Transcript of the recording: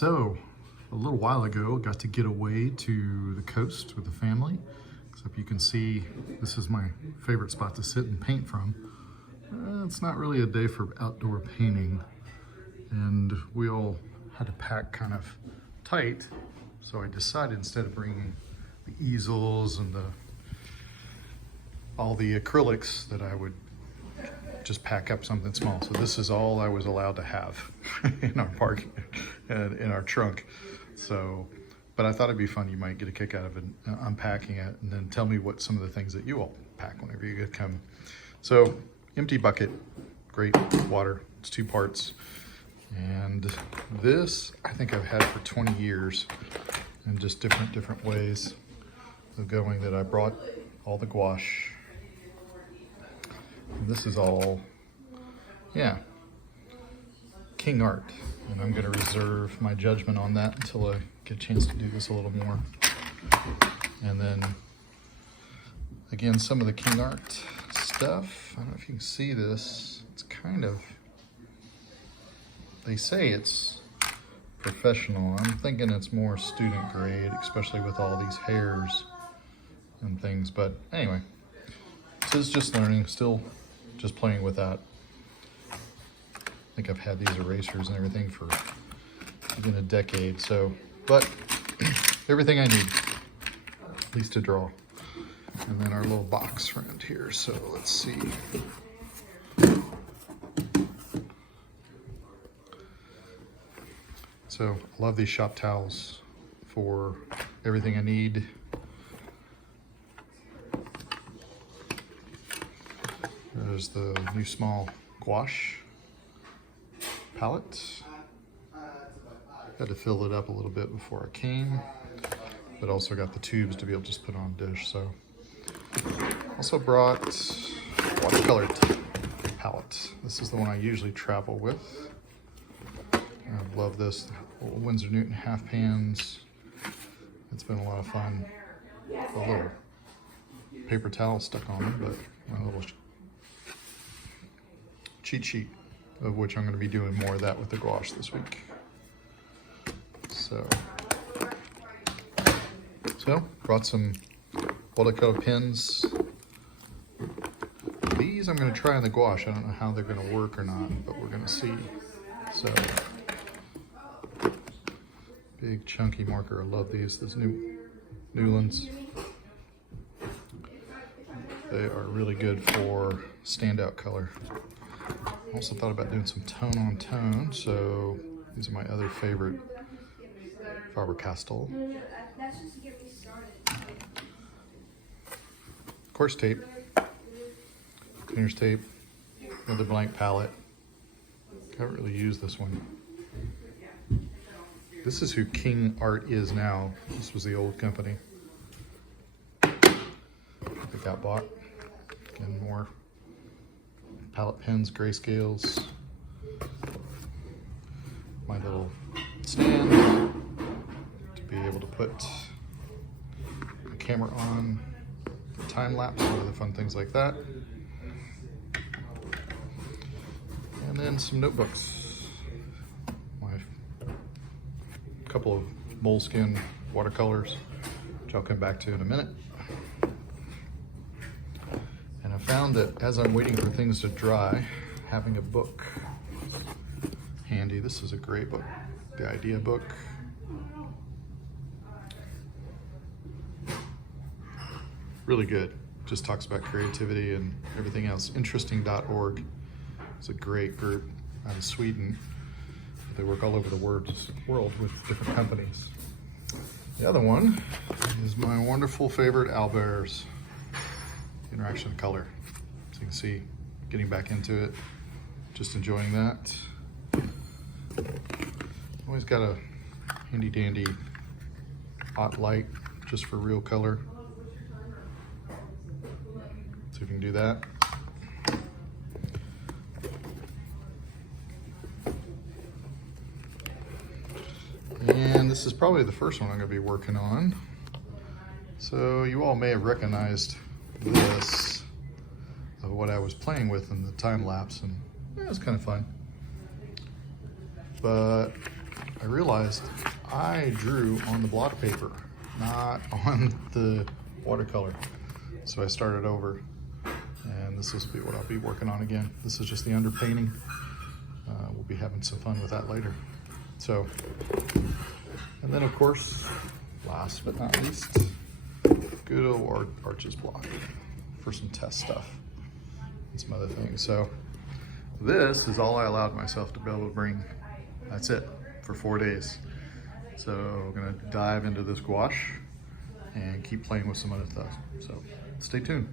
So, a little while ago, got to get away to the coast with the family. Except you can see, this is my favorite spot to sit and paint from. It's not really a day for outdoor painting. And we all had to pack kind of tight. So I decided instead of bringing the easels and all the acrylics that I would just pack up something small. So this is all I was allowed to have in our parking, in our trunk. So, but I thought it'd be fun. You might get a kick out of it, unpacking it, and then tell me what some of the things that you all pack whenever you get come. So, empty bucket, great water. It's 2 parts. And this, I think I've had for 20 years in just different ways of going that I brought all the gouache. And this is all, yeah, King art. And I'm gonna reserve my judgment on that until I get a chance to do this a little more. And then, again, some of the King art stuff. I don't know if you can see this. It's kind of, they say it's professional. I'm thinking it's more student grade, especially with all these hairs and things. But anyway, this is just learning, still just playing with that. I think I've had these erasers and everything for even a decade. So, but everything I need, at least to draw. And then our little box friend here. So let's see. So I love these shop towels for everything I need. There's the new small gouache palette. Had to fill it up a little bit before I came, but also got the tubes to be able to just put on a dish. So also brought watercolor palette. This is the one I usually travel with. I love this. Winsor Newton half pans. It's been a lot of fun. A little paper towel stuck on them, but my little cheat sheet, of which I'm going to be doing more of that with the gouache this week. So brought some watercolor pens. These I'm going to try on the gouache. I don't know how they're going to work or not, but we're going to see. So, big chunky marker. I love these. These Newlands. They are really good for standout color. Also thought about doing some tone on tone, so these are my other favorite Faber-Castell. Course tape, cleaner's tape, another blank palette. Haven't really used this one. This is who King Art is now. This was the old company that got bought. Again, more palette pens, grayscales. My little stand to be able to put the camera on, time lapse, one of the fun things like that. And then some notebooks. My couple of moleskin watercolors, which I'll come back to in a minute. And I found that as I'm waiting for things to dry, having a book is handy. This is a great book, the idea book. Really good. Just talks about creativity and everything else. Interesting.org. It's a great group out of Sweden. They work all over the world with different companies. The other one is my wonderful favorite Albert's Interaction of Color. So you can see, getting back into it, just enjoying that. Always got a handy dandy hot light just for real color. So you can do that. And this is probably the first one I'm going to be working on. So you all may have recognized this of what I was playing with in the time lapse, and yeah, it was kind of fun. But I realized I drew on the blotter paper, not on the watercolor. So I started over, and this will be what I'll be working on again. This is just the underpainting. We'll be having some fun with that later. So, and then of course, last but not least, good old Arches block for some test stuff and some other things. So this is all I allowed myself to be able to bring. That's it for 4 days. So I'm gonna dive into this gouache and keep playing with some other stuff. So stay tuned.